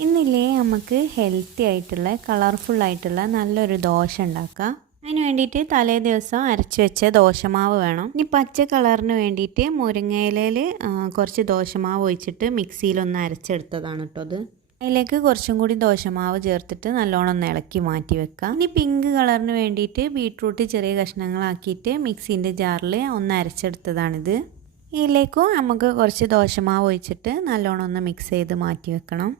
ഇന്നില്ലേ നമുക്ക് ഹെൽത്തി ആയിട്ടുള്ള കളർഫുൾ ആയിട്ടുള്ള നല്ലൊരു ദോശ ഉണ്ടാക്കാം. അതിന് വേണ്ടിയിട്ട് തലേ ദിവസം അരച്ച് വെച്ച ദോശമാവ് വേണം. ഇനി പച്ച കളറിന് വേണ്ടിയിട്ട് മുരിങ്ങയിലയിൽ കുറച്ച് ദോശമാവ് ഒഴിച്ചിട്ട് മിക്സിയിലൊന്ന് അരച്ചെടുത്തതാണ് കേട്ടോ അത്. അതിലേക്ക് കുറച്ചും കൂടി ദോശമാവ് ചേർത്തിട്ട് നല്ലോണം ഒന്ന് ഇളക്കി മാറ്റി വെക്കാം. ഇനി പിങ്ക് കളറിന് വേണ്ടിയിട്ട് ബീട്രൂട്ട് ചെറിയ കഷ്ണങ്ങളാക്കിയിട്ട് മിക്സീൻ്റെ ജാറിൽ ഒന്ന് അരച്ചെടുത്തതാണിത്. ഇതിലേക്കും നമുക്ക് കുറച്ച് ദോശമാവ് ഒഴിച്ചിട്ട് നല്ലോണം ഒന്ന് മിക്സ് ചെയ്ത് മാറ്റി വെക്കണം.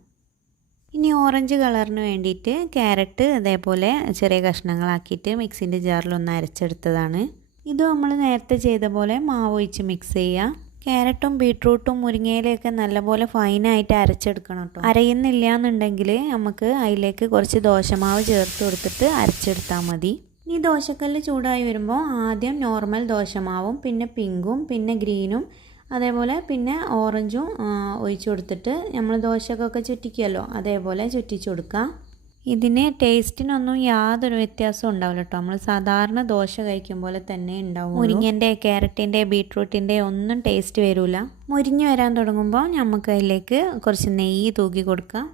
ഇനി ഓറഞ്ച് കളറിന് വേണ്ടിയിട്ട് ക്യാരറ്റ് അതേപോലെ ചെറിയ കഷ്ണങ്ങളാക്കിയിട്ട് മിക്സിൻ്റെ ജാറിലൊന്ന് അരച്ചെടുത്തതാണ്. ഇത് നമ്മൾ നേരത്തെ ചെയ്ത പോലെ മാവ് ഒഴിച്ച് മിക്സ് ചെയ്യുക. ക്യാരറ്റും ബീട്രൂട്ടും മുരിങ്ങയിലൊക്കെ നല്ലപോലെ ഫൈനായിട്ട് അരച്ചെടുക്കണം കേട്ടോ. അരയുന്നില്ല എന്നുണ്ടെങ്കിൽ നമുക്ക് അതിലേക്ക് കുറച്ച് ദോശമാവ് ചേർത്ത് കൊടുത്തിട്ട് അരച്ചെടുത്താൽ മതി. ഇനി ദോശക്കല്ല് ചൂടായി വരുമ്പോൾ ആദ്യം നോർമൽ ദോശമാവും പിന്നെ പിങ്കും പിന്നെ ഗ്രീനും അതേപോലെ പിന്നെ ഓറഞ്ചും ഒഴിച്ചു കൊടുത്തിട്ട് നമ്മൾ ദോശക്കൊക്കെ ചുറ്റിക്കുമല്ലോ അതേപോലെ ചുറ്റിച്ചു കൊടുക്കുക. ഇതിന് ടേസ്റ്റിനൊന്നും യാതൊരു വ്യത്യാസവും ഉണ്ടാവില്ല കേട്ടോ. നമ്മൾ സാധാരണ ദോശ കഴിക്കും പോലെ തന്നെ ഉണ്ടാവും. മുരിങ്ങൻ്റെ ക്യാരറ്റിൻ്റെ ബീട്രൂട്ടിൻ്റെ ഒന്നും ടേസ്റ്റ് വരില്ല. മുരിഞ്ഞ് വരാൻ തുടങ്ങുമ്പോൾ നമുക്ക് അതിലേക്ക് കുറച്ച് നെയ്യ് തൂക്കി കൊടുക്കാം.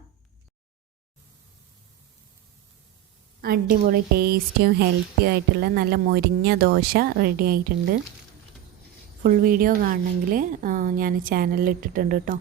അടിപൊളി ടേസ്റ്റിയും ഹെൽത്തി ആയിട്ടുള്ള നല്ല മൊരിഞ്ഞ ദോശ റെഡി ആയിട്ടുണ്ട്. ഫുൾ വീഡിയോ കാണണമെങ്കിൽ ഞാൻ ചാനലിൽ ഇട്ടിട്ടുണ്ട് കേട്ടോ.